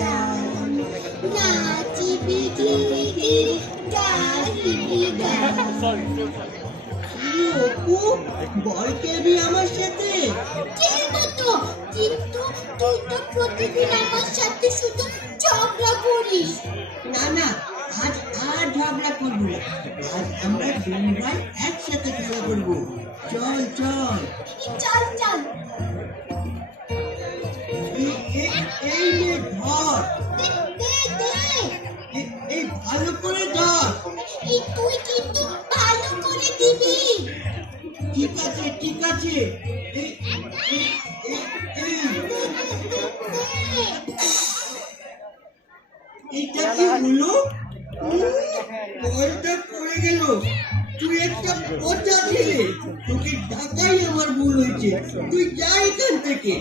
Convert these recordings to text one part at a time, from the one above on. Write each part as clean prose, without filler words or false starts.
গান নাচিবি গিরি গাহিবি গান। অপু বল খেলবি আমার সাথে? খেলবো তো, কিন্তু তুই তো প্রতিদিন আমার সাথে শুধু ঝগড়া করিস। না না, আজ আর ঝগড়া করবো না। আজ আমরা দুই ভাই একসাথে খেলা করবো। চল চল। চল চল। এই নে ধর, দে দে। এই ভালো করে ধর। এই তুই কিন্তু ভালো করে দিবি। ঠিক আছে ঠিক আছে। এই- এই- এই- এই- এটা কি হলো? বলটা পড়ে গেল। তুই একটা পচা ছেলে, তোকে ডাকাই আমার ভুল হয়েছে। তুই যা এখান থেকে।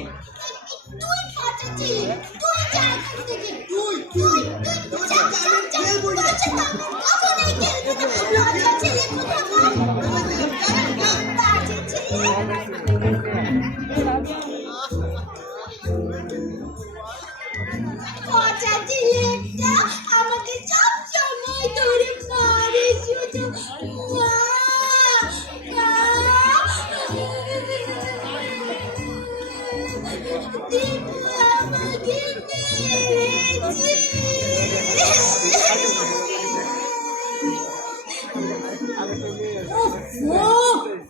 তুই পচা ছেলে, তুই যা এখান থেকে। তুই তুই তুই তুই যা যা যা। খেলবো না। পচা তো কখনোই খেলবি না। পচা ছেলে কোথাকার। বাজে ছেলে। পচা ছেলেটা আমাকে সব সময় ধরে মারে শুধু। মা, মা। দীপু আমাকে মেরেছে।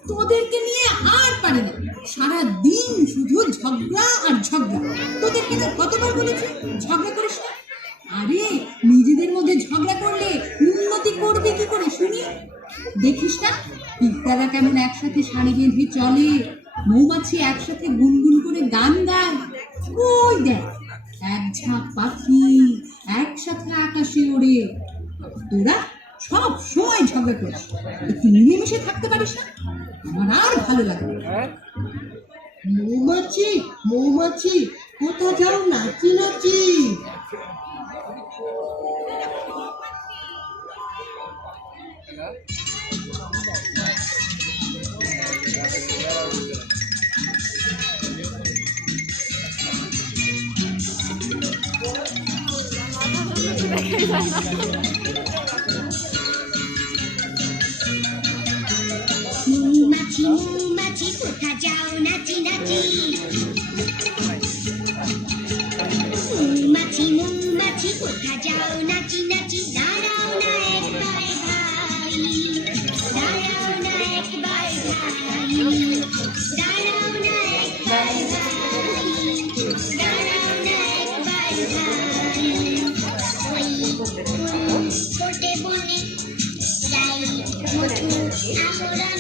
তোদেরকে নিয়ে আর পারি না, সারাদিন শুধু ঝগড়া আর ঝগড়া। তোদেরকে না কতবার বলেছি ঝগড়া করিস না। আরে নিজেদের মধ্যে ঝগড়া করলে উন্নতি করবে কি করে শুনি? দেখিস না পিঁপড়ারা কেমন একসাথে সারি বেঁধে চলে, মৌমাছি একসাথে গুনগুন করে গান গায়। ওই দেখ এক ঝাঁক পাখি একসাথে আকাশে ওড়ে। তোরা সব সময় ঝগড়া করিস, একটু মিলেমিশে থাকতে পারিস না? আমার আর ভালো লাগে না। মৌমাছি মৌমাছি কোথা যাও নাচি নাচি। মৌমাছি মৌমাছি কোথা যাও নাচি নাচি। মৌমাছি মৌমাছি কোথা যাও নাচি নাচি। দাঁড়াও না একবার ভাই, দাঁড়াও না একবার ভাই, দাঁড়াও না একবার ভাই, দাঁড়াও না একবার ভাই। ওই কোটে বনে যাই মধু আমরা